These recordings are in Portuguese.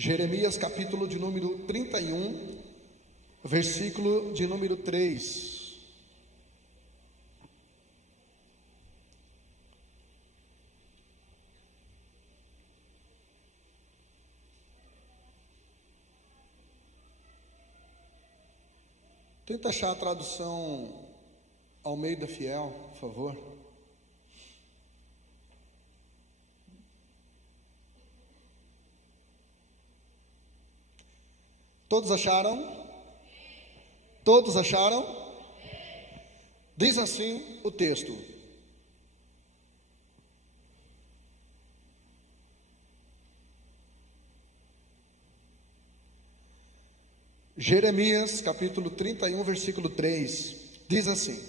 Jeremias capítulo de número 31, versículo de número 3. Tenta achar a tradução Almeida Fiel, por favor. Todos acharam? Todos acharam? Diz assim o texto: Jeremias capítulo 31, versículo 3, diz assim: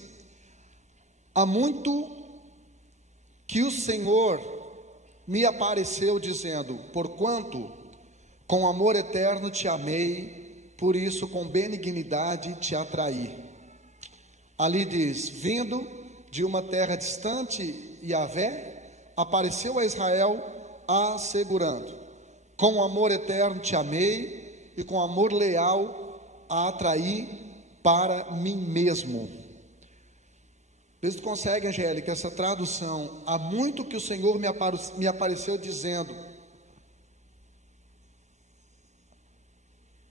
há muito que o Senhor me apareceu dizendo, porquanto com amor eterno te amei, por isso com benignidade te atraí. Ali diz: vindo de uma terra distante, Yahvé apareceu a Israel assegurando, com amor eterno te amei, e com amor leal a atrair para mim mesmo. Vocês conseguem, Angélica, essa tradução? Há muito que o Senhor me apareceu dizendo,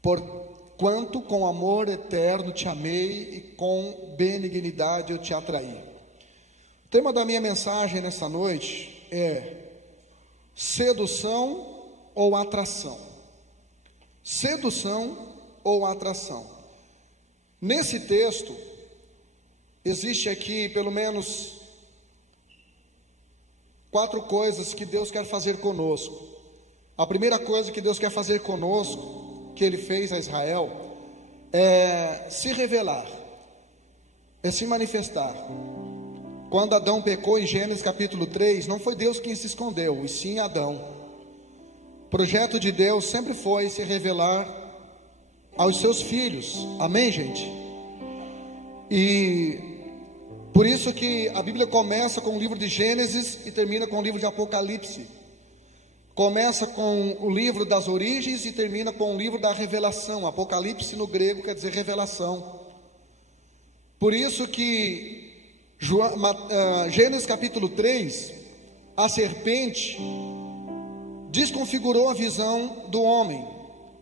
porquanto com amor eterno te amei e com benignidade eu te atraí. O tema da minha mensagem nessa noite é sedução ou atração. Sedução ou atração. Nesse texto, existe aqui pelo menos 4 coisas que Deus quer fazer conosco. A primeira coisa que Deus quer fazer conosco, que Ele fez a Israel, é se revelar, é se manifestar. Quando Adão pecou em Gênesis capítulo 3, não foi Deus quem se escondeu, e sim Adão. O projeto de Deus sempre foi se revelar aos seus filhos, amém, gente? E por isso que a Bíblia começa com o livro de Gênesis e termina com o livro de Apocalipse. Começa com o livro das origens e termina com o livro da revelação. Apocalipse no grego quer dizer revelação. Por isso que Gênesis capítulo 3, a serpente desconfigurou a visão do homem.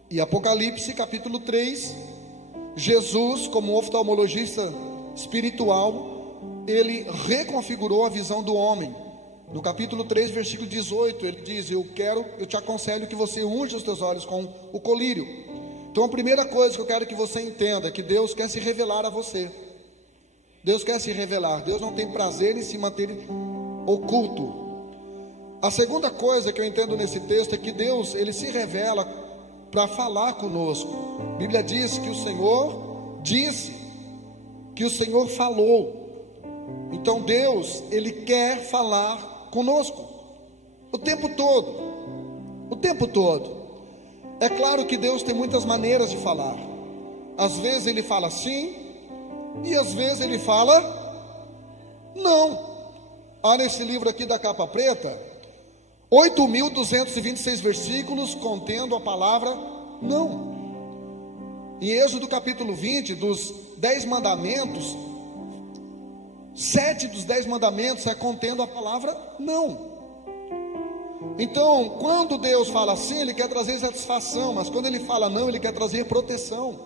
E Apocalipse capítulo 3, Jesus, como oftalmologista espiritual, ele reconfigurou a visão do homem. No capítulo 3, versículo 18, ele diz: eu te aconselho que você unja os teus olhos com o colírio. Então a primeira coisa que eu quero que você entenda é que Deus quer se revelar a você. Deus quer se revelar. Deus não tem prazer em se manter oculto. A segunda coisa que eu entendo nesse texto é que Deus, Ele se revela para falar conosco. A Bíblia diz que o Senhor disse, que o Senhor falou. Então Deus, Ele quer falar conosco o tempo todo. O tempo todo. É claro que Deus tem muitas maneiras de falar. Às vezes Ele fala sim, e às vezes Ele fala não. Há nesse livro aqui da capa preta 8.226 versículos contendo a palavra não. Em Êxodo capítulo 20, dos 10 mandamentos, 7 dos 10 mandamentos é contendo a palavra não. Então, quando Deus fala sim, Ele quer trazer satisfação, mas quando Ele fala não, Ele quer trazer proteção.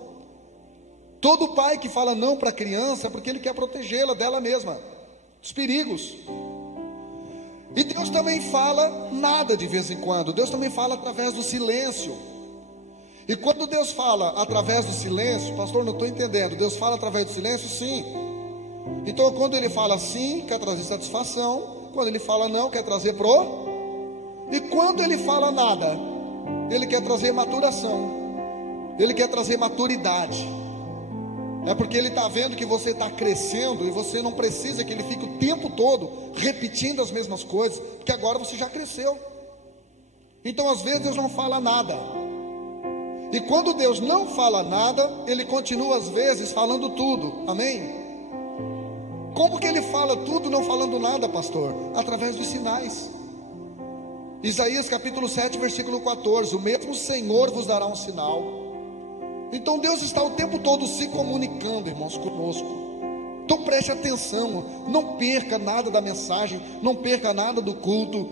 Todo pai que fala não para a criança é porque ele quer protegê-la dela mesma, dos perigos. E Deus também fala nada de vez em quando. Deus também fala através do silêncio. E quando Deus fala através do silêncio, pastor, não estou entendendo. Deus fala através do silêncio? Sim. Então quando Ele fala sim, quer trazer satisfação. Quando Ele fala não, quer trazer E quando Ele fala nada, Ele quer trazer maturação. Ele quer trazer maturidade. É porque Ele está vendo que você está crescendo e você não precisa que Ele fique o tempo todo repetindo as mesmas coisas, porque agora você já cresceu. Então às vezes Deus não fala nada. E quando Deus não fala nada, Ele continua às vezes falando tudo. Amém? Como que Ele fala tudo não falando nada, pastor? Através dos sinais. Isaías capítulo 7, versículo 14: o mesmo Senhor vos dará um sinal. Então Deus está o tempo todo se comunicando, irmãos, conosco. Então preste atenção, não perca nada da mensagem, não perca nada do culto,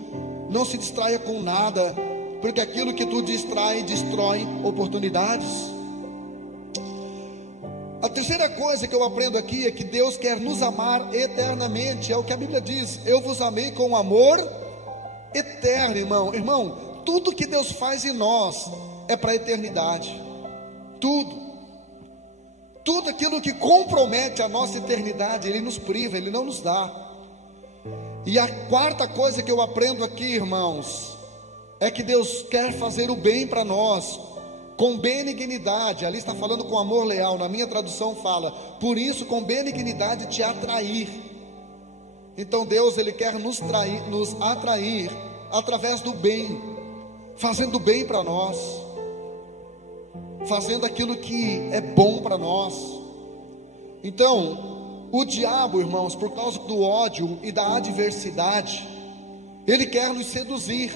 não se distraia com nada, porque aquilo que tu distrai, destrói oportunidades. A terceira coisa que eu aprendo aqui é que Deus quer nos amar eternamente. É o que a Bíblia diz: eu vos amei com amor eterno, irmão. Irmão, tudo que Deus faz em nós é para a eternidade. Tudo aquilo que compromete a nossa eternidade, Ele nos priva, Ele não nos dá. E a quarta coisa que eu aprendo aqui, irmãos, é que Deus quer fazer o bem para nós, com benignidade. Ali está falando com amor leal. Na minha tradução fala: por isso com benignidade te atrair. Então Deus, Ele quer nos atrair através do bem, fazendo bem para nós, fazendo aquilo que é bom para nós. Então o diabo, irmãos, por causa do ódio e da adversidade, ele quer nos seduzir.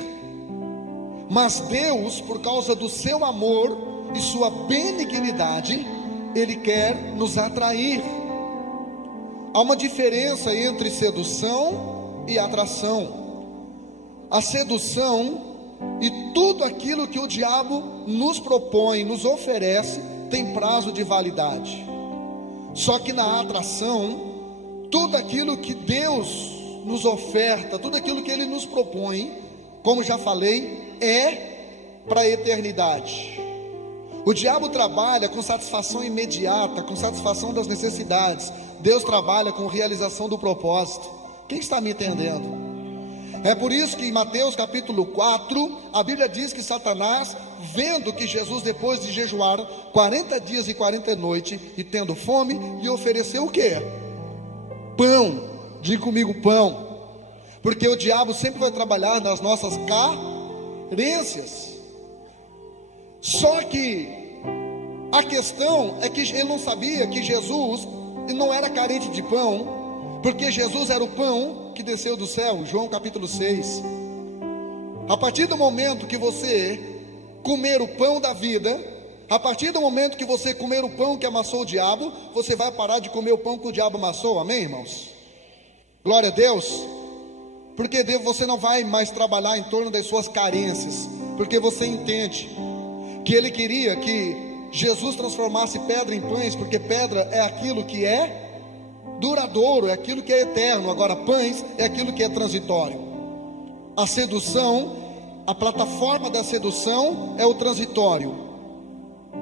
Mas Deus, por causa do seu amor e sua benignidade, Ele quer nos atrair. Há uma diferença entre sedução e atração. A sedução e tudo aquilo que o diabo nos propõe, nos oferece, tem prazo de validade. Só que na atração, tudo aquilo que Deus nos oferta, tudo aquilo que Ele nos propõe, como já falei, é para a eternidade. O diabo trabalha com satisfação imediata, com satisfação das necessidades. Deus trabalha com realização do propósito. Quem está me entendendo? É por isso que em Mateus capítulo 4, a Bíblia diz que Satanás, vendo que Jesus, depois de jejuar 40 dias e 40 noites, e tendo fome, lhe ofereceu o quê? Pão. Diga comigo, pão. Porque o diabo sempre vai trabalhar nas nossas carências. Só que a questão é que ele não sabia que Jesus não era carente de pão, porque Jesus era o pão que desceu do céu. João capítulo 6. A partir do momento que você comer o pão da vida, a partir do momento que você comer o pão que amassou o diabo, você vai parar de comer o pão que o diabo amassou. Amém, irmãos? Glória a Deus. Porque você não vai mais trabalhar em torno das suas carências, porque você entende que Ele queria que Jesus transformasse pedra em pães, porque pedra é aquilo que é duradouro, é aquilo que é eterno. Agora pães é aquilo que é transitório. A sedução, a plataforma da sedução é o transitório.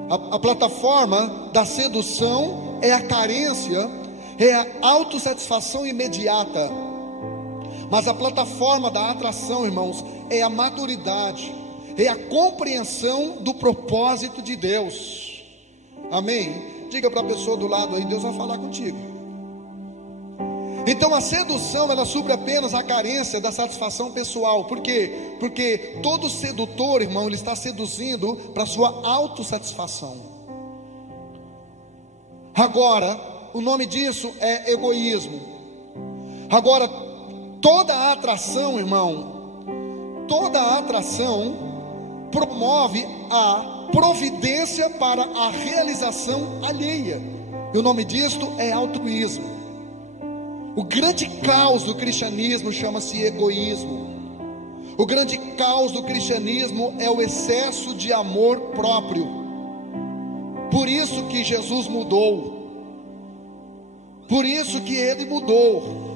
A plataforma da sedução é a carência, é a autossatisfação imediata. Mas a plataforma da atração, irmãos, é a maturidade, é a compreensão do propósito de Deus. Amém? Diga para a pessoa do lado aí: Deus vai falar contigo. Então a sedução, ela supre apenas a carência da satisfação pessoal. Por quê? Porque todo sedutor, irmão, ele está seduzindo para a sua autossatisfação. Agora, o nome disso é egoísmo. Agora, toda a atração, irmão, toda a atração promove a providência para a realização alheia. E o nome disto é altruísmo. O grande caos do cristianismo chama-se egoísmo. O grande caos do cristianismo é o excesso de amor próprio. Por isso que Jesus mudou. Por isso que Ele mudou.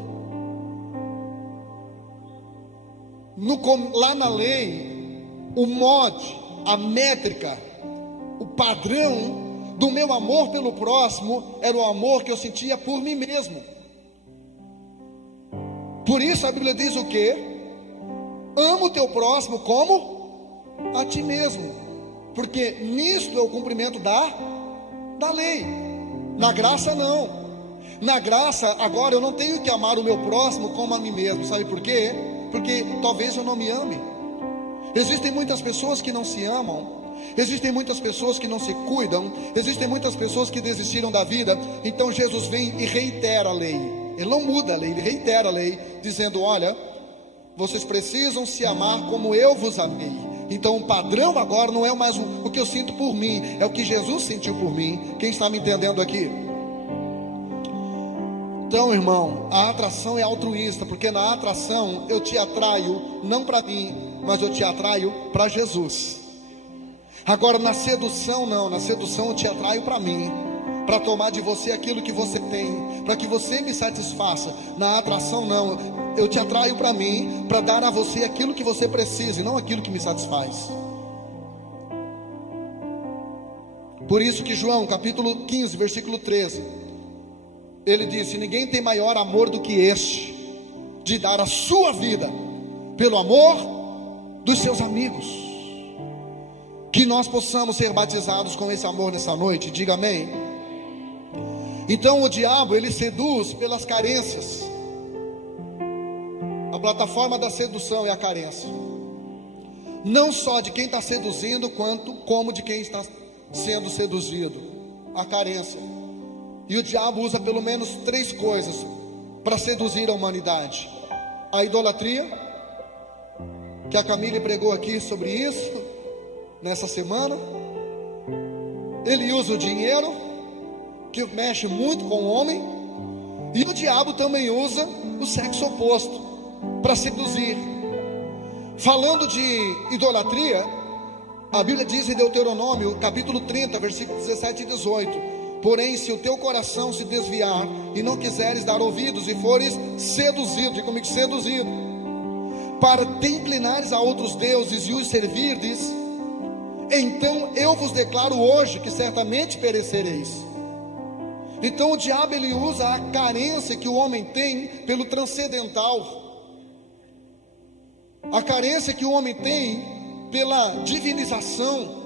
Lá na lei, o mote, a métrica, o padrão do meu amor pelo próximo era o amor que eu sentia por mim mesmo. Por isso a Bíblia diz o quê? Ama o teu próximo como a ti mesmo, porque nisto é o cumprimento da lei. Na graça não. Na graça agora eu não tenho que amar o meu próximo como a mim mesmo. Sabe por quê? Porque talvez eu não me ame. Existem muitas pessoas que não se amam. Existem muitas pessoas que não se cuidam. Existem muitas pessoas que desistiram da vida. Então Jesus vem e reitera a lei. Ele não muda a lei, Ele reitera a lei, dizendo: olha, vocês precisam se amar como eu vos amei. Então o padrão agora não é mais o que eu sinto por mim, é o que Jesus sentiu por mim. Quem está me entendendo aqui? Então, irmão, a atração é altruísta, porque na atração eu te atraio não para mim, mas eu te atraio para Jesus. Agora na sedução não, na sedução eu te atraio para mim, para tomar de você aquilo que você tem, para que você me satisfaça. Na atração não, eu te atraio para mim, para dar a você aquilo que você precisa e não aquilo que me satisfaz. Por isso que João capítulo 15 versículo 13, ele disse: ninguém tem maior amor do que este, de dar a sua vida pelo amor dos seus amigos. Que nós possamos ser batizados com esse amor nessa noite, diga amém. Então o diabo, ele seduz pelas carências. A plataforma da sedução é a carência, não só de quem está seduzindo, como de quem está sendo seduzido, a carência. E o diabo usa pelo menos 3 coisas para seduzir a humanidade: a idolatria, que a Camille pregou aqui sobre isso nessa semana. Ele usa o dinheiro, que mexe muito com o homem. E o diabo também usa o sexo oposto para seduzir. Falando de idolatria, a Bíblia diz em Deuteronômio capítulo 30 versículos 17 e 18: porém, se o teu coração se desviar e não quiseres dar ouvidos e fores seduzido, diga comigo, seduzido, para te inclinares a outros deuses e os servirdes, então eu vos declaro hoje que certamente perecereis. Então o diabo, ele usa a carência que o homem tem pelo transcendental, a carência que o homem tem pela divinização,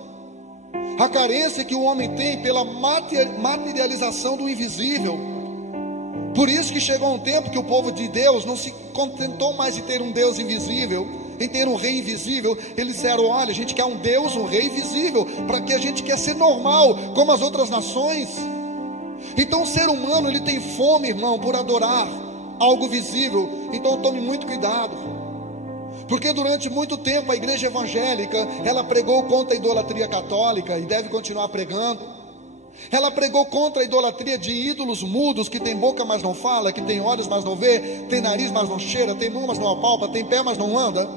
a carência que o homem tem pela materialização do invisível. Por isso que chegou um tempo que o povo de Deus não se contentou mais de ter um Deus invisível, em ter um rei invisível. Eles disseram: olha, a gente quer um Deus, um rei visível, para que a gente quer ser normal, como as outras nações. Então o ser humano, ele tem fome, irmão, por adorar algo visível. Então tome muito cuidado, porque durante muito tempo a igreja evangélica, ela pregou contra a idolatria católica e deve continuar pregando. Ela pregou contra a idolatria de ídolos mudos, que tem boca mas não fala, que tem olhos mas não vê, tem nariz mas não cheira, tem mão mas não apalpa, tem pé mas não anda.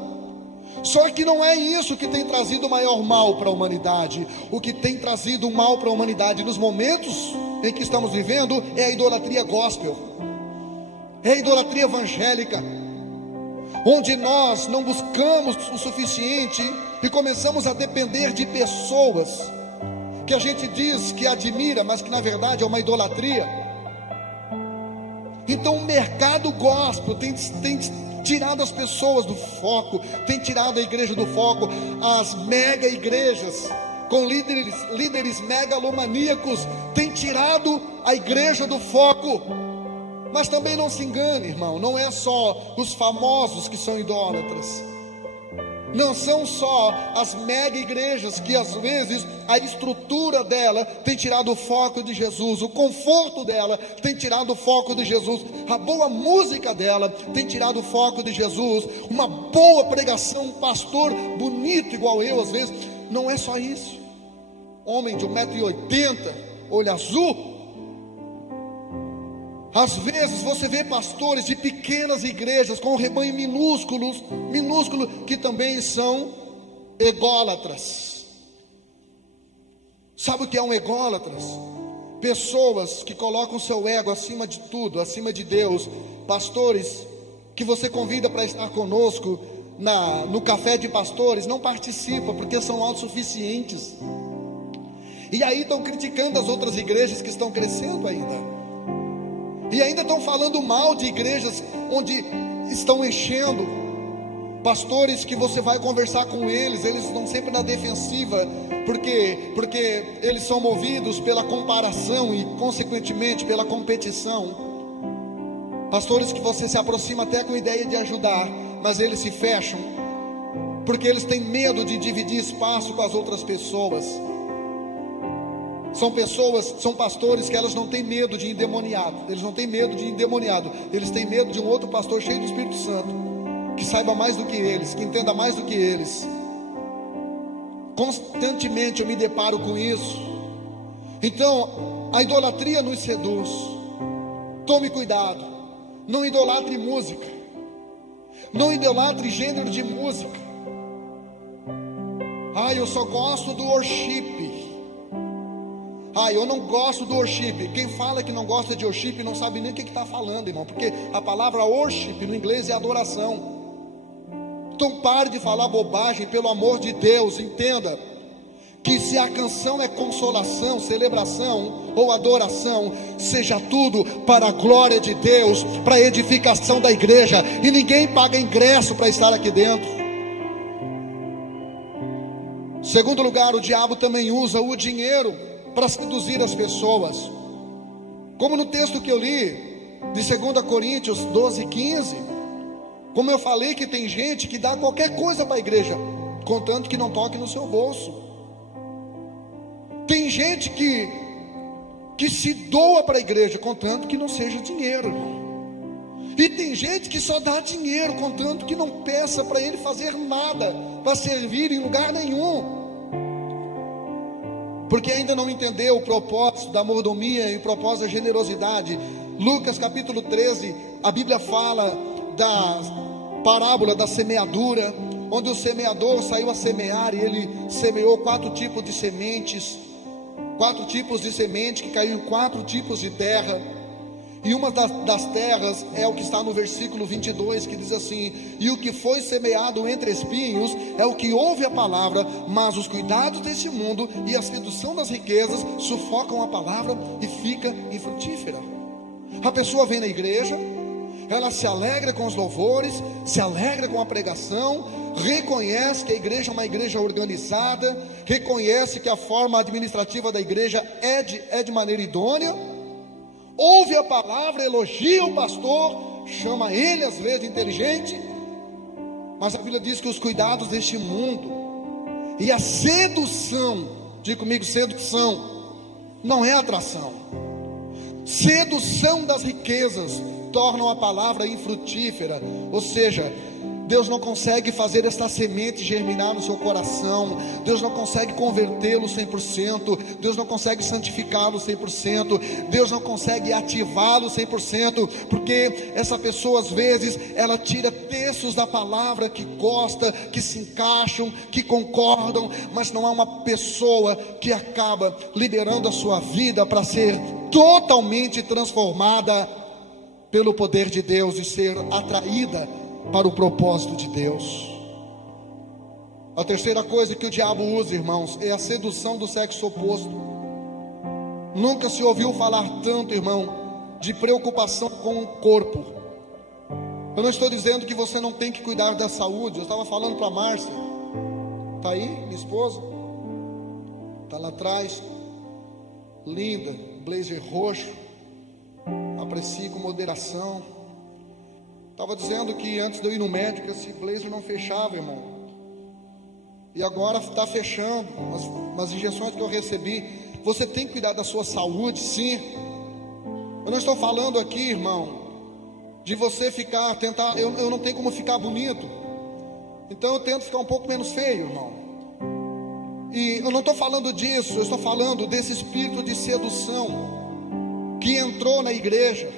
Só que não é isso que tem trazido o maior mal para a humanidade. O que tem trazido o mal para a humanidade nos momentos em que estamos vivendo é a idolatria gospel, é a idolatria evangélica, onde nós não buscamos o suficiente e começamos a depender de pessoas que a gente diz que admira, mas que na verdade é uma idolatria. Então o mercado gospel tem tirado as pessoas do foco, tem tirado a igreja do foco. As mega igrejas com líderes megalomaníacos têm tirado a igreja do foco. Mas também não se engane, irmão, não é só os famosos que são idólatras, não são só as mega igrejas que às vezes a estrutura dela tem tirado o foco de Jesus, o conforto dela tem tirado o foco de Jesus, a boa música dela tem tirado o foco de Jesus, uma boa pregação, um pastor bonito igual eu às vezes. Não é só isso. Homem de 1,80 m, olho azul. Às vezes você vê pastores de pequenas igrejas com um rebanho minúsculo, que também são ególatras. Sabe o que é um ególatras? Pessoas que colocam o seu ego acima de tudo, acima de Deus. Pastores que você convida para estar conosco no café de pastores, não participam porque são autossuficientes. E aí estão criticando as outras igrejas que estão crescendo ainda. E ainda estão falando mal de igrejas onde estão enchendo. Pastores que você vai conversar com eles estão sempre na defensiva, porque eles são movidos pela comparação e consequentemente pela competição. Pastores que você se aproxima até com a ideia de ajudar, mas eles se fecham, porque eles têm medo de dividir espaço com as outras pessoas. São pastores que elas não têm medo de endemoniado. Eles não têm medo de endemoniado. Eles têm medo de um outro pastor cheio do Espírito Santo, que saiba mais do que eles, que entenda mais do que eles. Constantemente eu me deparo com isso. Então, a idolatria nos seduz. Tome cuidado, não idolatre música, não idolatre gênero de música. Eu só gosto do worship. Eu não gosto do worship. Quem fala que não gosta de worship não sabe nem o que está falando, irmão, porque a palavra worship no inglês é adoração. Então pare de falar bobagem, pelo amor de Deus. Entenda que se a canção é consolação, celebração ou adoração, seja tudo para a glória de Deus, para a edificação da igreja, e ninguém paga ingresso para estar aqui dentro. Segundo lugar, o diabo também usa o dinheiro para seduzir as pessoas, como no texto que eu li de 2 Coríntios 12:15. Como eu falei, que tem gente que dá qualquer coisa para a igreja, contanto que não toque no seu bolso. Tem gente que se doa para a igreja, contanto que não seja dinheiro. E tem gente que só dá dinheiro, contanto que não peça para ele fazer nada, para servir em lugar nenhum, porque ainda não entendeu o propósito da mordomia e o propósito da generosidade. Lucas capítulo 13, a Bíblia fala da parábola da semeadura, onde o semeador saiu a semear e ele semeou 4 tipos de sementes, 4 tipos de semente que caiu em 4 tipos de terra. E uma das terras é o que está no versículo 22, que diz assim: e o que foi semeado entre espinhos é o que ouve a palavra, mas os cuidados desse mundo e a sedução das riquezas sufocam a palavra e fica infrutífera. A pessoa vem na igreja, ela se alegra com os louvores, se alegra com a pregação, reconhece que a igreja é uma igreja organizada, reconhece que a forma administrativa da igreja é de maneira idônea, ouve a palavra, elogia o pastor, chama ele às vezes de inteligente, mas a Bíblia diz que os cuidados deste mundo e a sedução, diga comigo, sedução, não é atração. Sedução das riquezas tornam a palavra infrutífera, ou seja, Deus não consegue fazer esta semente germinar no seu coração, Deus não consegue convertê-lo 100%, Deus não consegue santificá-lo 100%, Deus não consegue ativá-lo 100%, porque essa pessoa às vezes, ela tira textos da palavra que gosta, que se encaixam, que concordam, mas não há uma pessoa que acaba liberando a sua vida para ser totalmente transformada pelo poder de Deus e ser atraída para o propósito de Deus. A terceira coisa que o diabo usa, irmãos, é a sedução do sexo oposto. Nunca se ouviu falar tanto, irmão, de preocupação com o corpo. Eu não estou dizendo que você não tem que cuidar da saúde. Eu estava falando para a Márcia, está aí, minha esposa, está lá atrás, linda, blazer roxo, aprecie com moderação. Estava dizendo que antes de eu ir no médico, esse blazer não fechava, irmão, e agora está fechando. As injeções que eu recebi. Você tem que cuidar da sua saúde, sim. Eu não estou falando aqui, irmão, de você tentar, eu não tenho como ficar bonito, então eu tento ficar um pouco menos feio, irmão. E eu não estou falando disso, eu estou falando desse espírito de sedução que entrou na igreja,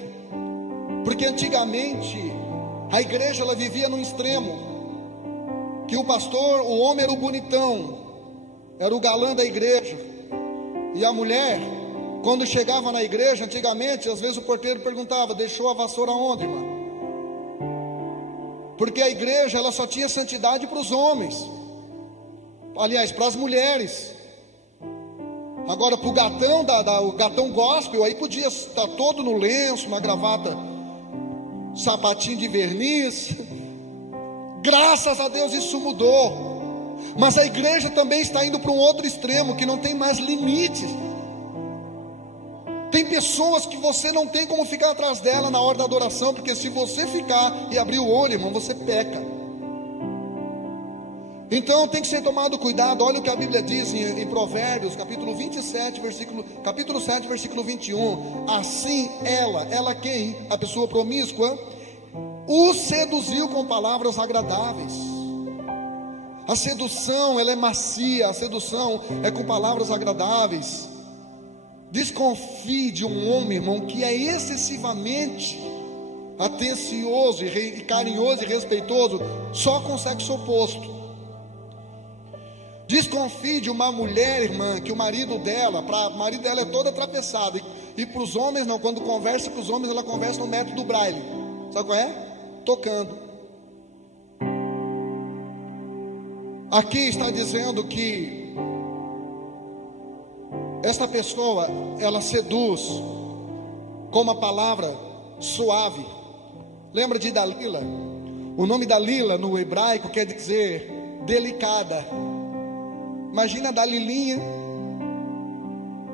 porque antigamente a igreja, ela vivia num extremo, que o pastor, o homem era o bonitão, era o galã da igreja, e a mulher, quando chegava na igreja, antigamente, às vezes o porteiro perguntava: deixou a vassoura onde, irmã? Porque a igreja, ela só tinha santidade para os homens, aliás, para as mulheres. Agora, para o gatão, o gatão gospel, aí podia estar todo no lenço, na gravata, sapatinho de verniz. Graças a Deus isso mudou. Mas a igreja também está indo para um outro extremo, que não tem mais limites. Tem pessoas que você não tem como ficar atrás dela na hora da adoração, porque se você ficar e abrir o olho, irmão, você peca. Então tem que ser tomado cuidado. Olha o que a Bíblia diz em Provérbios, capítulo 7, versículo 21. Assim ela quem? A pessoa promíscua, o seduziu com palavras agradáveis. A sedução, ela é macia, a sedução é com palavras agradáveis. Desconfie de um homem, irmão, que é excessivamente atencioso e carinhoso e respeitoso só com o sexo oposto. Desconfie de uma mulher, irmã, que o marido dela é todo atravessado, e para os homens não, quando conversa com os homens, ela conversa no método Braille. Sabe qual é? Tocando. Aqui está dizendo que esta pessoa, ela seduz com uma palavra suave. Lembra de Dalila? O nome Dalila no hebraico quer dizer delicada. Imagina a Dalilinha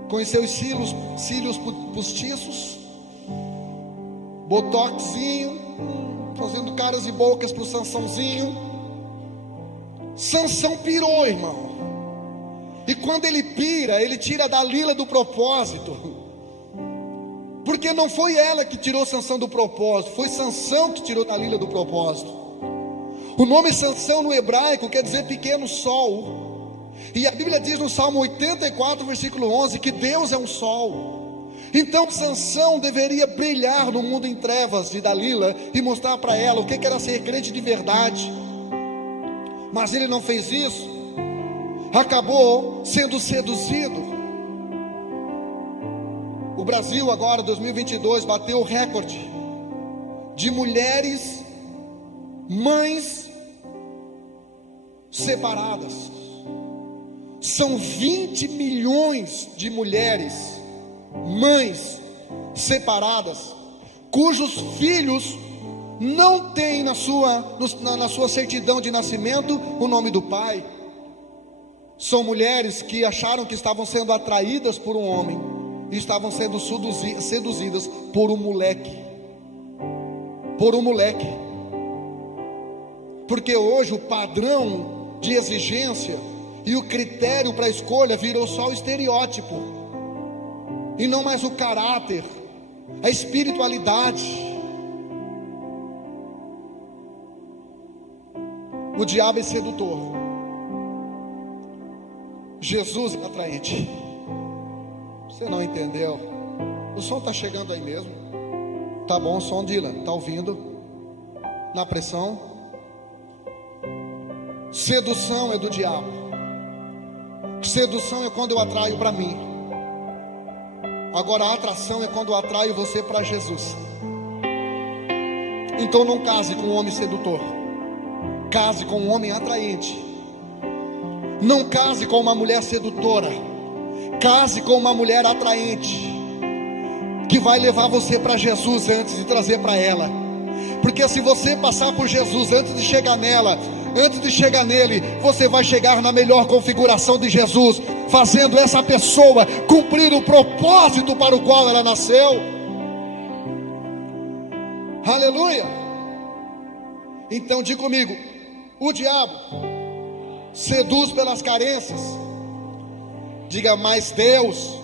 com os seus cílios postiços, botoxinho, fazendo caras e bocas para o Sansãozinho. Sansão pirou, irmão. E quando ele pira, ele tira a Dalila do propósito. Porque não foi ela que tirou Sansão do propósito, foi Sansão que tirou Dalila do propósito. O nome Sansão no hebraico quer dizer pequeno sol. E a Bíblia diz no Salmo 84, versículo 11, que Deus é um sol. Então Sansão deveria brilhar no mundo em trevas de Dalila e mostrar para ela o que era ser crente de verdade. Mas ele não fez isso. Acabou sendo seduzido. O Brasil agora, 2022, bateu o recorde de mulheres, mães separadas. São 20 milhões de mulheres, mães separadas, cujos filhos não têm na sua certidão de nascimento o nome do pai. São mulheres que acharam que estavam sendo atraídas por um homem e estavam sendo seduzidas por um moleque. Porque hoje o padrão de exigência e o critério para a escolha virou só o estereótipo, e não mais o caráter, a espiritualidade. O diabo é sedutor, Jesus é atraente. Você não entendeu? O som está chegando aí mesmo? Tá bom o som, Dylan? Está ouvindo? Na pressão? Sedução é do diabo. Sedução é quando eu atraio para mim. Agora a atração é quando eu atraio você para Jesus. Então não case com um homem sedutor, case com um homem atraente. Não case com uma mulher sedutora, case com uma mulher atraente, que vai levar você para Jesus antes de trazer para ela. Porque se você passar por Jesus antes de chegar nela, antes de chegar nele, você vai chegar na melhor configuração de Jesus, fazendo essa pessoa cumprir o propósito para o qual ela nasceu. Aleluia. Então diga comigo: o diabo seduz pelas carências. Diga: mas Deus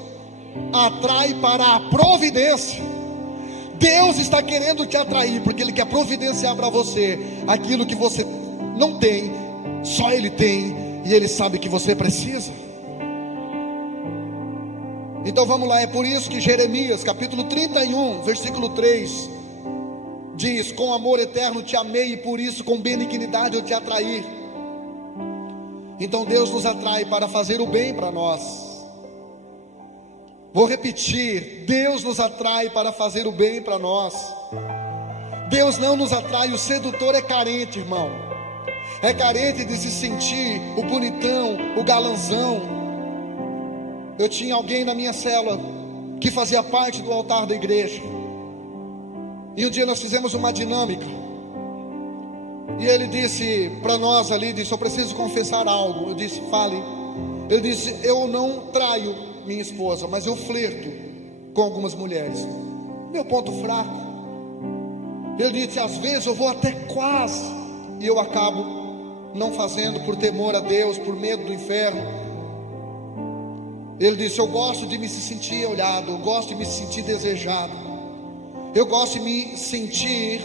atrai para a providência. Deus está querendo te atrair, porque Ele quer providenciar para você aquilo que você não tem, só Ele tem, e Ele sabe que você precisa. Então vamos lá, é por isso que Jeremias capítulo 31, versículo 3 diz: com amor eterno te amei, e por isso com benignidade eu te atraí. Então Deus nos atrai para fazer o bem para nós. Vou repetir: Deus nos atrai para fazer o bem para nós. Deus não nos atrai. O sedutor é carente, irmão. É carente de se sentir o bonitão, o galanzão. Eu tinha alguém na minha célula que fazia parte do altar da igreja, e um dia nós fizemos uma dinâmica, e ele disse para nós ali, disse: eu preciso confessar algo. Eu disse: fale. Ele disse: eu não traio minha esposa, mas eu flerto com algumas mulheres. Meu ponto fraco. Ele disse: às vezes eu vou até quase, e eu acabo não fazendo por temor a Deus, por medo do inferno. Ele disse: eu gosto de me sentir olhado, eu gosto de me sentir desejado, eu gosto de me sentir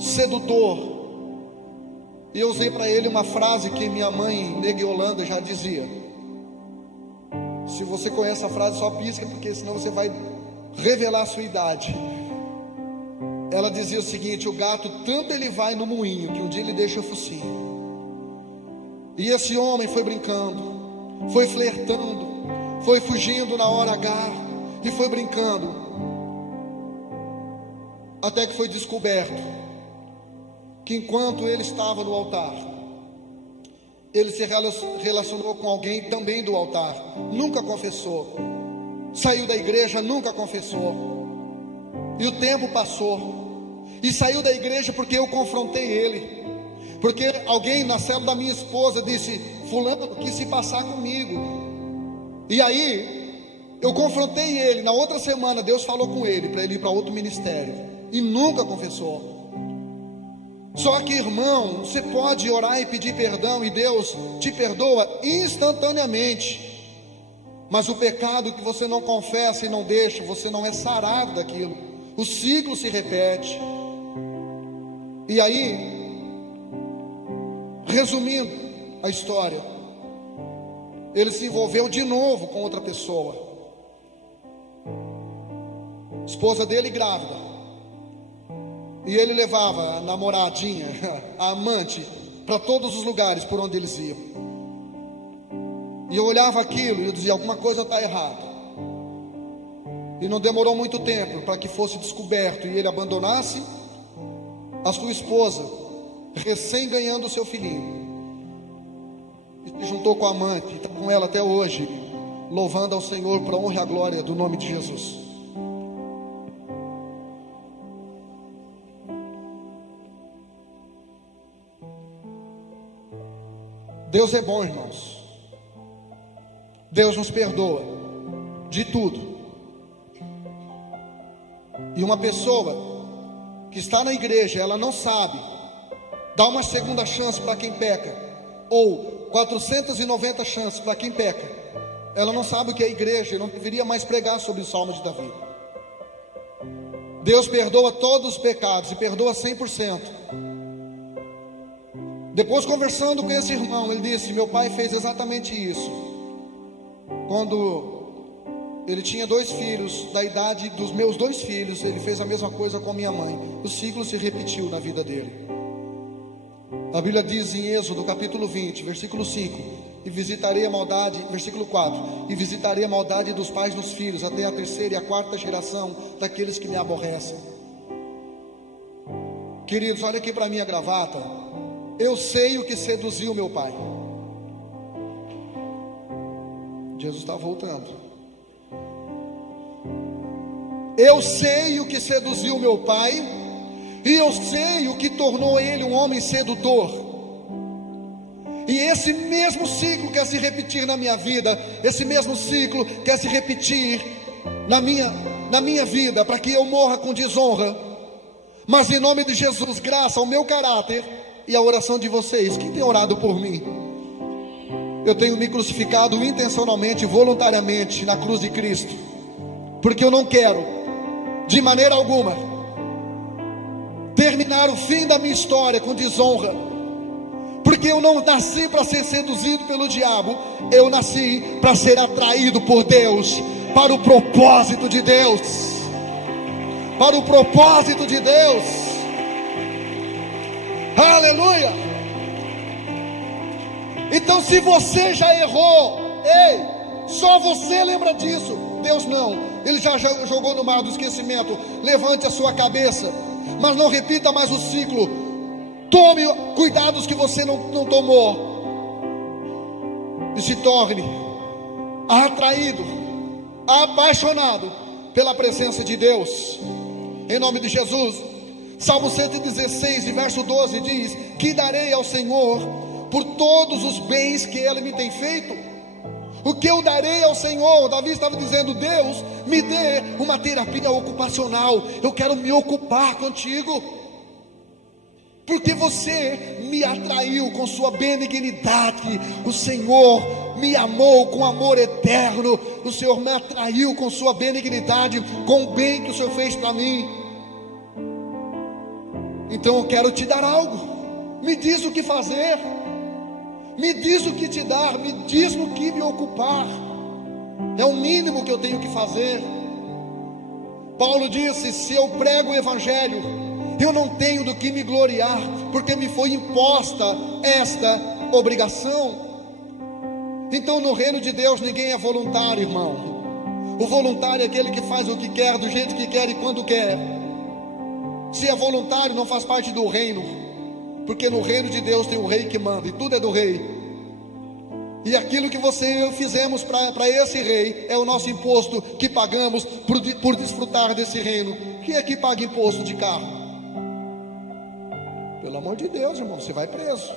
sedutor. E eu usei para ele uma frase que minha mãe, Nega Holanda, já dizia. Se você conhece a frase, só pisca, porque senão você vai revelar a sua idade. Ela dizia o seguinte: o gato tanto ele vai no moinho, que um dia ele deixa o focinho. E esse homem foi brincando, foi flertando, foi fugindo na hora H, e foi brincando, até que foi descoberto que enquanto ele estava no altar, ele se relacionou com alguém também do altar, nunca confessou, saiu da igreja, nunca confessou, e o tempo passou, e saiu da igreja porque eu confrontei ele, porque alguém na célula da minha esposa disse: fulano quis se passar comigo, e aí eu confrontei ele. Na outra semana Deus falou com ele para ele ir para outro ministério, e nunca confessou. Só que, irmão, você pode orar e pedir perdão e Deus te perdoa instantaneamente, mas o pecado que você não confessa e não deixa, você não é sarado daquilo, o ciclo se repete. E aí, resumindo a história, ele se envolveu de novo com outra pessoa, esposa dele grávida, e ele levava a namoradinha, a amante, para todos os lugares por onde eles iam. E eu olhava aquilo e eu dizia: alguma coisa está errada. E não demorou muito tempo para que fosse descoberto e ele abandonasse a sua esposa, recém ganhando o seu filhinho, e se juntou com a amante, e está com ela até hoje, louvando ao Senhor para a honra e a glória do nome de Jesus. Deus é bom, irmãos. Deus nos perdoa de tudo. E uma pessoa que está na igreja, ela não sabe dar uma segunda chance para quem peca, ou 490 chances para quem peca. Ela não sabe o que é igreja e não deveria mais pregar sobre o Salmo de Davi. Deus perdoa todos os pecados e perdoa 100%. Depois, conversando com esse irmão, ele disse: meu pai fez exatamente isso quando ele tinha 2 filhos, da idade dos meus 2 filhos. Ele fez a mesma coisa com minha mãe. O ciclo se repetiu na vida dele. A Bíblia diz em Êxodo capítulo 20, versículo 5: e visitarei a maldade, versículo 4, e visitarei a maldade dos pais dos filhos, até a 3ª e a 4ª geração daqueles que me aborrecem. Queridos, olha aqui para a minha gravata. Eu sei o que seduziu meu pai. Jesus está voltando. Eu sei o que seduziu meu pai, e eu sei o que tornou ele um homem sedutor. E esse mesmo ciclo quer se repetir na minha vida. Esse mesmo ciclo quer se repetir na minha vida, para que eu morra com desonra. Mas em nome de Jesus, graças ao meu caráter e a oração de vocês, quem tem orado por mim, eu tenho me crucificado intencionalmente, voluntariamente na cruz de Cristo, porque eu não quero de maneira alguma terminar o fim da minha história com desonra, porque eu não nasci para ser seduzido pelo diabo, eu nasci para ser atraído por Deus, para o propósito de Deus, para o propósito de Deus. Aleluia. Então, se você já errou, ei, só você lembra disso. Deus não, Ele já jogou no mar do esquecimento. Levante a sua cabeça, mas não repita mais o ciclo. Tome cuidados que você não tomou, e se torne atraído, apaixonado pela presença de Deus, em nome de Jesus. Salmo 116, verso 12 diz: que darei ao Senhor por todos os bens que Ele me tem feito? O que eu darei ao Senhor? Davi estava dizendo: Deus, me dê uma terapia ocupacional, eu quero me ocupar contigo, porque você me atraiu com sua benignidade. O Senhor me amou com amor eterno. O Senhor me atraiu com sua benignidade, com o bem que o Senhor fez para mim. Então eu quero te dar algo. Me diz o que fazer, me diz o que te dar, me diz no que me ocupar. É o mínimo que eu tenho que fazer. Paulo disse: se eu prego o evangelho, eu não tenho do que me gloriar, porque me foi imposta esta obrigação. Então no reino de Deus ninguém é voluntário, irmão. O voluntário é aquele que faz o que quer, do jeito que quer e quando quer. Se é voluntário, não faz parte do reino, porque no reino de Deus tem o rei que manda, e tudo é do rei. E aquilo que você e eu fizemos para esse rei é o nosso imposto que pagamos por desfrutar desse reino. Quem aqui paga imposto de carro? Pelo amor de Deus, irmão, você vai preso.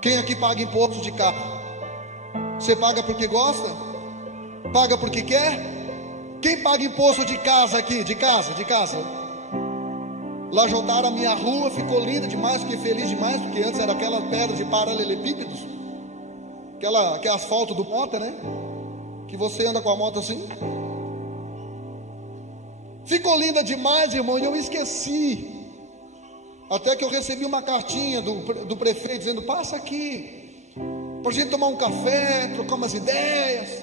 Quem aqui paga imposto de carro? Você paga porque gosta? Paga porque quer? Quem paga imposto de casa aqui? De casa? Lajotaram a minha rua, ficou linda demais, fiquei feliz demais, porque antes era aquela pedra de paralelepípedos, aquele asfalto do moto, né? Que você anda com a moto assim. Ficou linda demais, irmão, e eu esqueci. Até que eu recebi uma cartinha do prefeito dizendo: passa aqui, para a gente tomar um café, trocar umas ideias,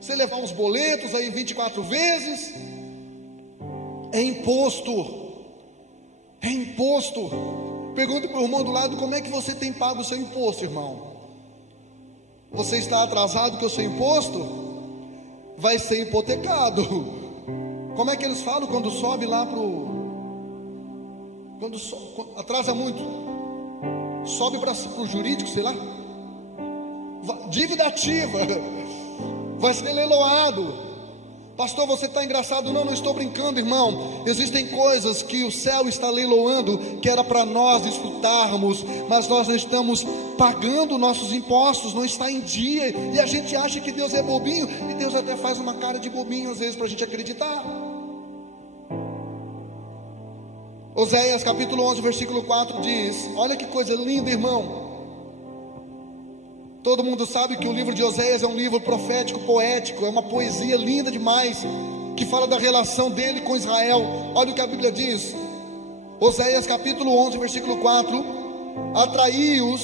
você levar uns boletos aí 24 vezes. É imposto. É imposto. Pergunta para o irmão do lado: como é que você tem pago o seu imposto, irmão? Você está atrasado com o seu imposto? Vai ser hipotecado. Como é que eles falam quando sobe lá quando atrasa muito? Sobe para o jurídico, sei lá. Dívida ativa. Vai ser leiloado. Pastor, você está engraçado. Não estou brincando, irmão. Existem coisas que o céu está leiloando, que era para nós desfrutarmos, mas nós não estamos pagando nossos impostos, não está em dia, e a gente acha que Deus é bobinho, e Deus até faz uma cara de bobinho às vezes para a gente acreditar. Oséias capítulo 11 versículo 4 diz: olha que coisa linda, irmão. Todo mundo sabe que o livro de Oséias é um livro profético, poético, é uma poesia linda demais, que fala da relação dele com Israel. Olha o que a Bíblia diz, Oséias capítulo 11, versículo 4: atraí-os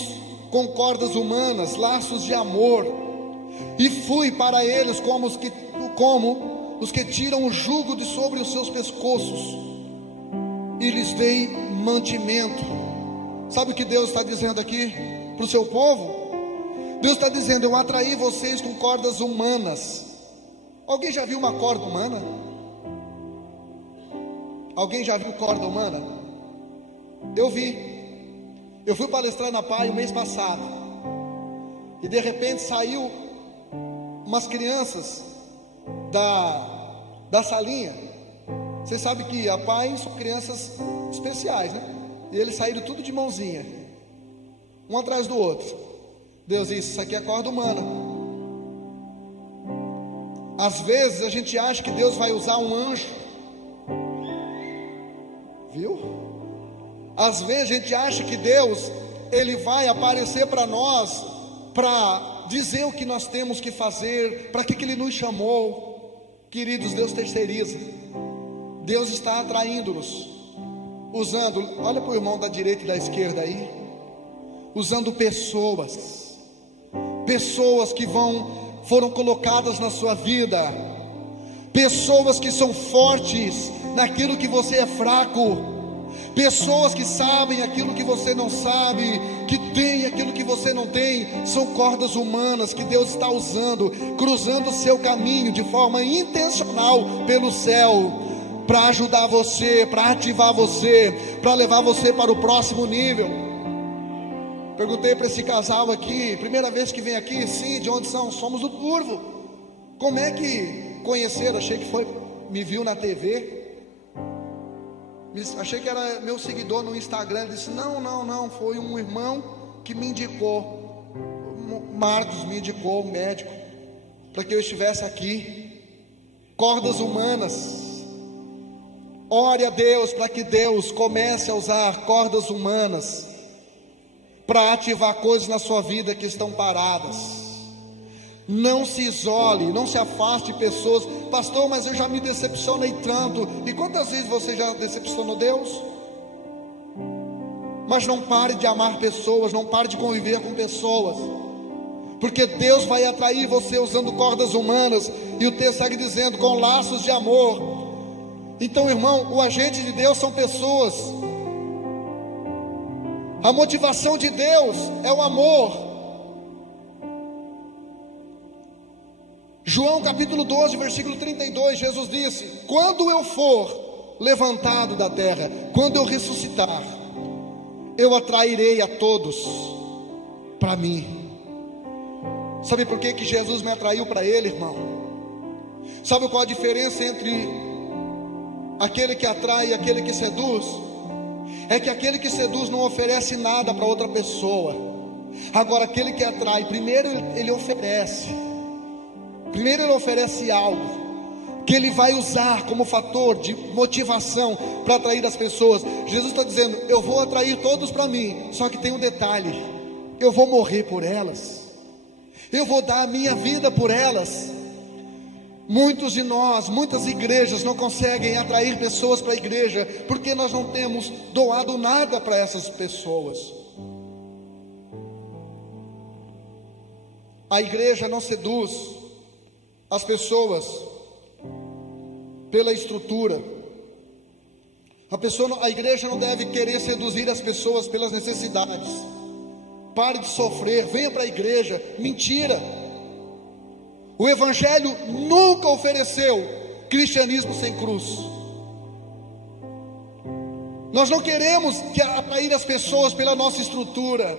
com cordas humanas, laços de amor, e fui para eles como os que tiram o jugo de sobre os seus pescoços, e lhes dei mantimento. Sabe o que Deus está dizendo aqui para o seu povo? Deus está dizendo: eu atraí vocês com cordas humanas. Alguém já viu uma corda humana? Alguém já viu corda humana? Eu vi. Eu fui palestrar na PAI o mês passado, e de repente saiu umas crianças da salinha. Você sabe que a PAI são crianças especiais, né? E eles saíram tudo de mãozinha, um atrás do outro. Deus disse: isso aqui é corda humana. Às vezes a gente acha que Deus vai usar um anjo, viu? Às vezes a gente acha que Deus, Ele vai aparecer para nós, para dizer o que nós temos que fazer, para que Ele nos chamou. Queridos, Deus terceiriza. Deus está atraindo-nos, usando, olha para o irmão da direita e da esquerda aí, usando pessoas que foram colocadas na sua vida, pessoas que são fortes naquilo que você é fraco, pessoas que sabem aquilo que você não sabe, que tem aquilo que você não tem. São cordas humanas que Deus está usando, cruzando o seu caminho de forma intencional pelo céu, para ajudar você, para ativar você, para levar você para o próximo nível. Perguntei para esse casal aqui, primeira vez que vem aqui, sim, de onde são? Somos do Turvo. Como é que conheceram? Achei que me viu na TV, achei que era meu seguidor no Instagram. Ele disse: não, foi um irmão que me indicou, Marcos me indicou, um médico, para que eu estivesse aqui. Cordas humanas. Ore a Deus para que Deus comece a usar cordas humanas para ativar coisas na sua vida que estão paradas. Não se isole, não se afaste de pessoas. Pastor, mas eu já me decepcionei tanto. E quantas vezes você já decepcionou Deus? Mas não pare de amar pessoas, não pare de conviver com pessoas, porque Deus vai atrair você usando cordas humanas. E o texto segue dizendo, com laços de amor. Então, irmão, o agente de Deus são pessoas. A motivação de Deus é o amor. João capítulo 12, versículo 32, Jesus disse: quando eu for levantado da terra, quando eu ressuscitar, eu atrairei a todos para mim. Sabe por que Jesus me atraiu para Ele, irmão? Sabe qual a diferença entre aquele que atrai e aquele que seduz? É que aquele que seduz não oferece nada para outra pessoa. Agora aquele que atrai, primeiro ele oferece. Primeiro ele oferece algo que ele vai usar como fator de motivação para atrair as pessoas. Jesus está dizendo, eu vou atrair todos para mim, só que tem um detalhe: eu vou morrer por elas, eu vou dar a minha vida por elas. Muitos de nós, muitas igrejas não conseguem atrair pessoas para a igreja, porque nós não temos doado nada para essas pessoas. A igreja não seduz as pessoas pela estrutura. A igreja não deve querer seduzir as pessoas pelas necessidades. Pare de sofrer, venha para a igreja. Mentira! O Evangelho nunca ofereceu cristianismo sem cruz. Nós não queremos atrair as pessoas pela nossa estrutura.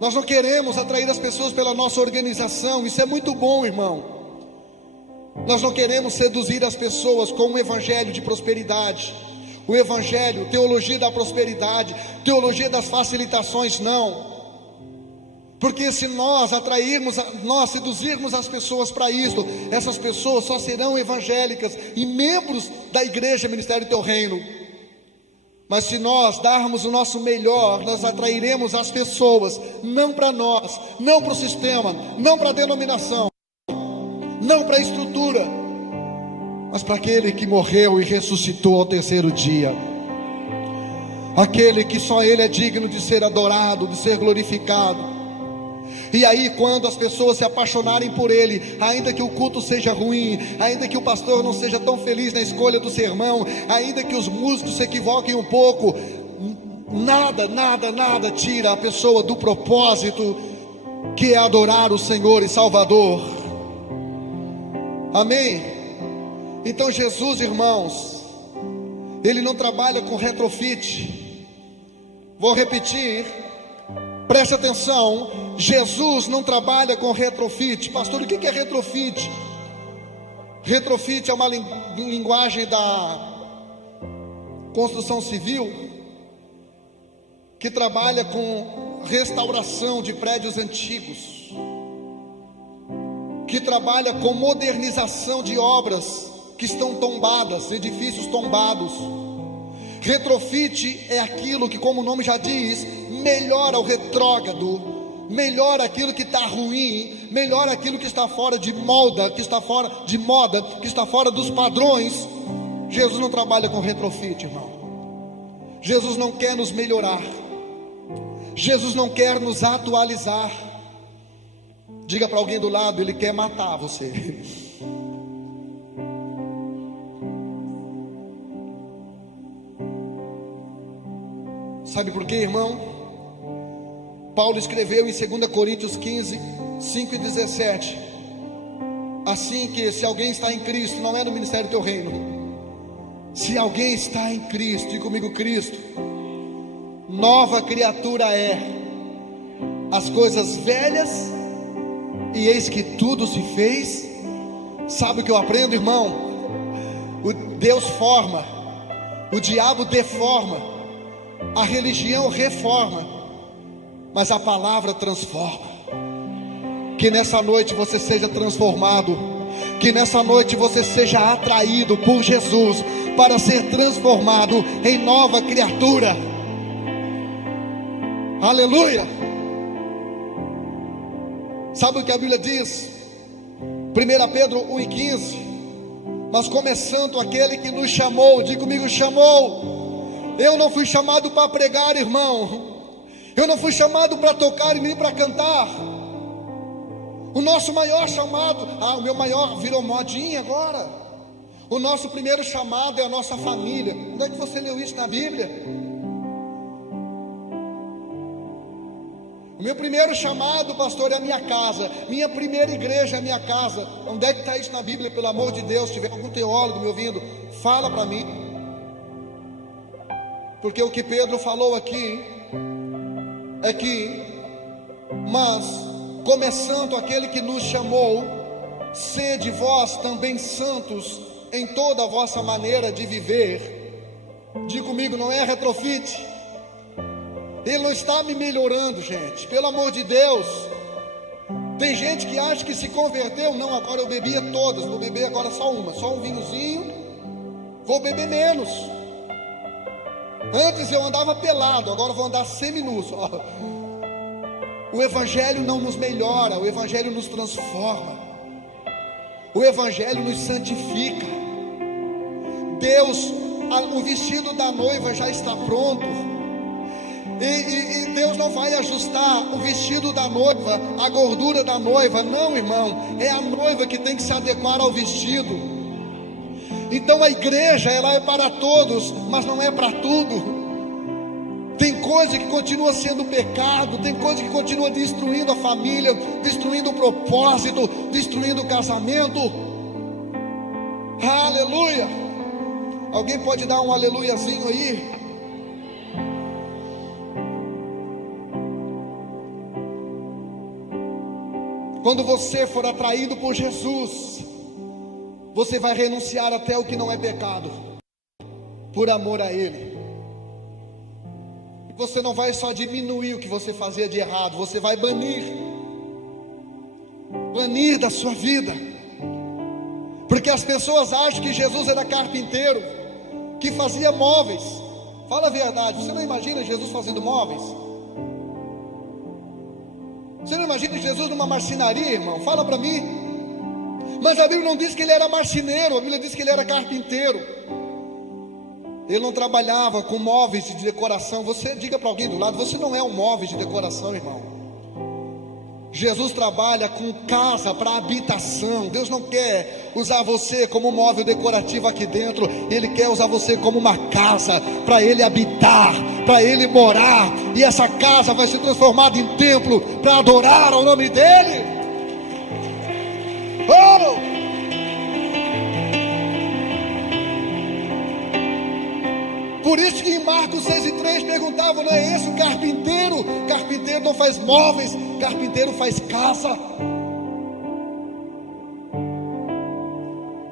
Nós não queremos atrair as pessoas pela nossa organização. Isso é muito bom, irmão. Nós não queremos seduzir as pessoas com um evangelho de prosperidade. O evangelho, teologia da prosperidade, teologia das facilitações, não. Porque se nós seduzirmos as pessoas para isso, essas pessoas só serão evangélicas e membros da igreja Ministério do Teu Reino. Mas se nós darmos o nosso melhor, nós atrairemos as pessoas, não para nós, não para o sistema, não para a denominação, não para a estrutura, mas para aquele que morreu e ressuscitou ao terceiro dia. Aquele que só Ele é digno de ser adorado, de ser glorificado. E aí, quando as pessoas se apaixonarem por Ele, ainda que o culto seja ruim, ainda que o pastor não seja tão feliz na escolha do sermão, ainda que os músicos se equivoquem um pouco, nada tira a pessoa do propósito que é adorar o Senhor e Salvador. Amém? Então Jesus, irmãos, Ele não trabalha com retrofit. Vou repetir, preste atenção. Jesus não trabalha com retrofit. Pastor, o que é retrofit? Retrofit é uma linguagem da construção civil que trabalha com restauração de prédios antigos, que trabalha com modernização de obras que estão tombadas, edifícios tombados. Retrofit é aquilo que, como o nome já diz, melhora o retrógrado, melhora aquilo que está ruim, melhora aquilo que está fora de moda, que está fora de moda, que está fora dos padrões. Jesus não trabalha com retrofit, irmão. Jesus não quer nos melhorar. Jesus não quer nos atualizar. Diga para alguém do lado, Ele quer matar você. Sabe por quê, irmão? Paulo escreveu em 2 Coríntios 15, 5 e 17: assim que se alguém está em Cristo, não é no Ministério do Teu Reino, se alguém está em Cristo, diga comigo, Cristo, nova criatura é, as coisas velhas, e eis que tudo se fez. Sabe o que eu aprendo, irmão? Deus forma, o diabo deforma, a religião reforma, mas a palavra transforma. Que nessa noite você seja transformado, que nessa noite você seja atraído por Jesus para ser transformado em nova criatura. Aleluia! Sabe o que a Bíblia diz? 1 Pedro 1,15: mas como é santo aquele que nos chamou, diga comigo, chamou. Eu não fui chamado para pregar, irmão. Eu não fui chamado para tocar e nem para cantar. O nosso maior chamado, o meu maior virou modinha agora. O nosso primeiro chamado é a nossa família. Onde é que você leu isso na Bíblia? O meu primeiro chamado, pastor, é a minha casa. Minha primeira igreja é a minha casa. Onde é que está isso na Bíblia? Pelo amor de Deus, se tiver algum teólogo me ouvindo, fala para mim. Porque o que Pedro falou aqui é que, mas como é santo aquele que nos chamou, sede vós também santos em toda a vossa maneira de viver. Diga comigo, não é retrofit. Ele não está me melhorando, gente, pelo amor de Deus. Tem gente que acha que se converteu. Não, agora eu bebia todas, vou beber agora só uma, só um vinhozinho, vou beber menos. Antes eu andava pelado, agora eu vou andar seminu. O Evangelho não nos melhora, o Evangelho nos transforma, o Evangelho nos santifica. Deus, o vestido da noiva já está pronto, e Deus não vai ajustar o vestido da noiva, a gordura da noiva. Não, irmão, é a noiva que tem que se adequar ao vestido. Então a igreja, ela é para todos, mas não é para tudo. Tem coisa que continua sendo pecado, tem coisa que continua destruindo a família, destruindo o propósito, destruindo o casamento. Aleluia! Alguém pode dar um aleluiazinho aí? Quando você for atraído por Jesus, você vai renunciar até o que não é pecado, por amor a Ele. Você não vai só diminuir o que você fazia de errado, você vai banir da sua vida. Porque as pessoas acham que Jesus era carpinteiro, que fazia móveis. Fala a verdade, você não imagina Jesus fazendo móveis? Você não imagina Jesus numa marcenaria, irmão? Fala para mim. Mas a Bíblia não diz que ele era marceneiro, a Bíblia diz que ele era carpinteiro. Ele não trabalhava com móveis de decoração. Você diga para alguém do lado, você não é um móvel de decoração, irmão. Jesus trabalha com casa para habitação. Deus não quer usar você como móvel decorativo aqui dentro. Ele quer usar você como uma casa para Ele habitar, para Ele morar. E essa casa vai ser transformada em templo para adorar ao nome dEle. Oh! Por isso que em Marcos 6:3 perguntavam, não é esse o carpinteiro? Carpinteiro não faz móveis, carpinteiro faz casa.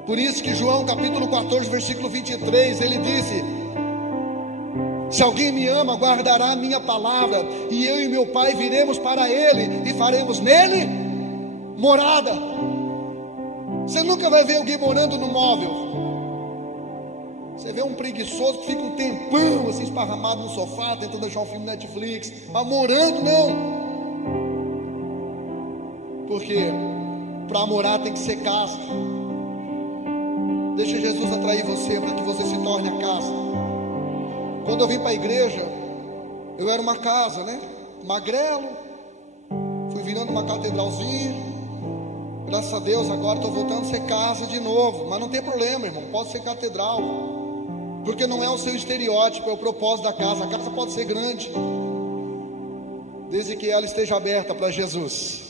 Por isso que João capítulo 14 versículo 23, ele disse: se alguém me ama, guardará a minha palavra, e eu e meu Pai viremos para ele, e faremos nele morada. Você nunca vai ver alguém morando no móvel. Você vê um preguiçoso que fica um tempão assim esparramado no sofá, tentando achar um filme Netflix, mas morando não. Porque para morar tem que ser casa. Deixa Jesus atrair você para que você se torne a casa. Quando eu vim para a igreja, eu era uma casa, né? Magrelo, fui virando uma catedralzinha. Graças a Deus agora estou voltando a ser casa de novo. Mas não tem problema, irmão, pode ser catedral. Porque não é o seu estereótipo, é o propósito da casa. A casa pode ser grande, desde que ela esteja aberta para Jesus.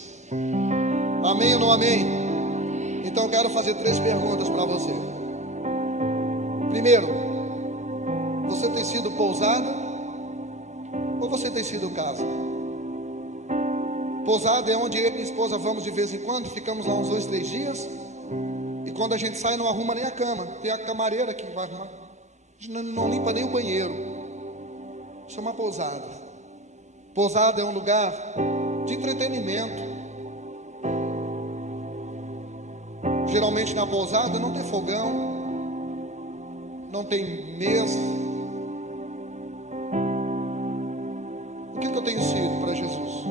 Amém ou não amém? Então eu quero fazer 3 perguntas para você. Primeiro, você tem sido pousada ou você tem sido casa? Pousada é onde eu e minha esposa vamos de vez em quando, ficamos lá uns 2, 3 dias, e quando a gente sai não arruma nem a cama. Tem a camareira que vai arrumar. A gente não limpa nem o banheiro. Isso é uma pousada. Pousada é um lugar de entretenimento. Geralmente na pousada não tem fogão, não tem mesa. O que eu tenho sido para Jesus?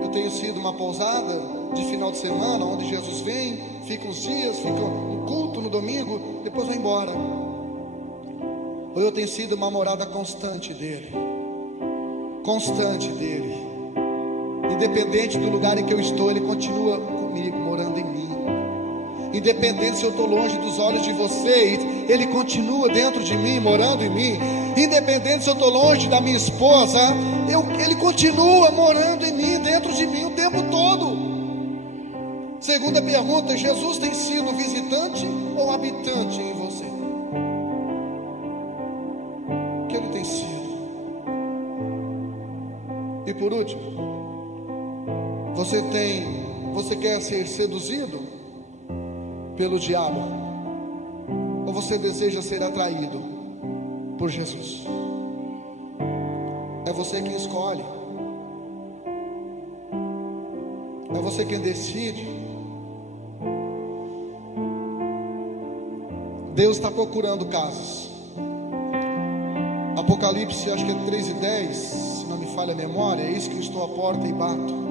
Eu tenho sido uma pousada de final de semana, onde Jesus vem, fica uns dias, fica um culto no domingo, depois vai embora. Ou eu tenho sido uma morada constante dele. Constante dele. Independente do lugar em que eu estou, ele continua comigo, morando em mim. Independente se eu estou longe dos olhos de vocês, ele continua dentro de mim, morando em mim. Independente se eu estou longe da minha esposa, ele continua morando em mim, dentro de mim o tempo todo. Segunda pergunta: Jesus tem sido visitante ou habitante em você? O que ele tem sido? E por último, você quer ser seduzido pelo diabo, ou você deseja ser atraído por Jesus? É você quem escolhe, é você quem decide. Deus está procurando casas. Apocalipse, acho que é 3:10, se não me falha a memória, é isso que eu estou à porta e bato.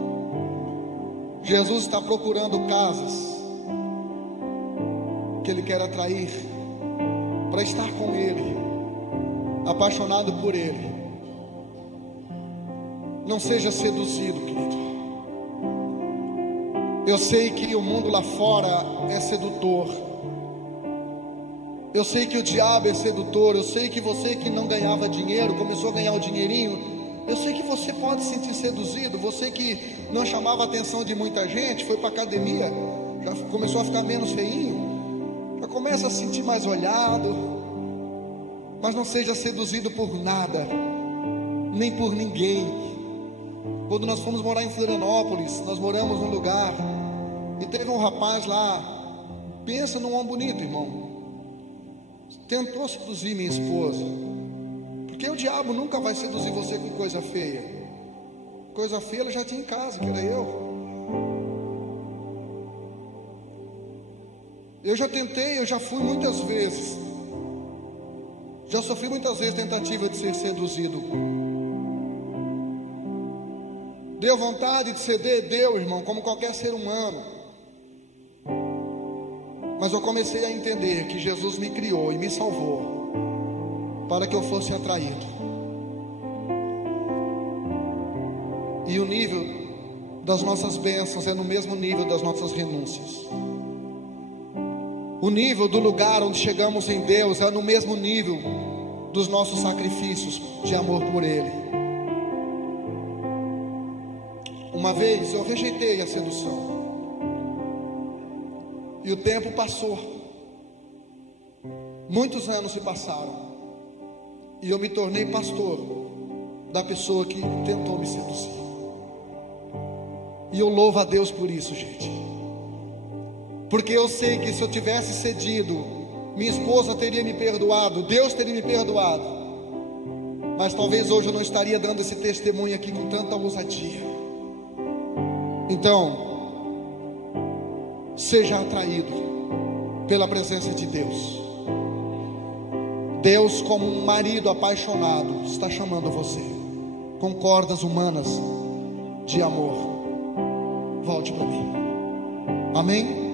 Jesus está procurando casas que Ele quer atrair para estar com Ele, apaixonado por Ele. Não seja seduzido, querido. Eu sei que o mundo lá fora é sedutor. Eu sei que o diabo é sedutor. Eu sei que você que não ganhava dinheiro começou a ganhar um dinheirinho. Eu sei que você pode se sentir seduzido. Você que não chamava a atenção de muita gente, foi para a academia, já começou a ficar menos feinho, já começa a se sentir mais olhado. Mas não seja seduzido por nada, nem por ninguém. Quando nós fomos morar em Florianópolis, nós moramos num lugar e teve um rapaz lá. Pensa num homem bonito, irmão. Tentou seduzir minha esposa, porque o diabo nunca vai seduzir você com coisa feia. Coisa feia ele já tinha em casa, que era eu. Eu já tentei, eu já fui muitas vezes, já sofri muitas vezes tentativa de ser seduzido. Deu vontade de ceder? Deu, irmão, como qualquer ser humano. Mas eu comecei a entender que Jesus me criou e me salvou para que eu fosse atraído. E o nível das nossas bênçãos é no mesmo nível das nossas renúncias. O nível do lugar onde chegamos em Deus é no mesmo nível dos nossos sacrifícios de amor por Ele. Uma vez eu rejeitei a sedução. E o tempo passou. Muitos anos se passaram. E eu me tornei pastor da pessoa que tentou me seduzir. E eu louvo a Deus por isso, gente. Porque eu sei que se eu tivesse cedido, minha esposa teria me perdoado, Deus teria me perdoado. Mas talvez hoje eu não estaria dando esse testemunho aqui com tanta ousadia. Então, seja atraído pela presença de Deus. Deus, como um marido apaixonado, está chamando você com cordas humanas de amor. Volte para mim. Amém?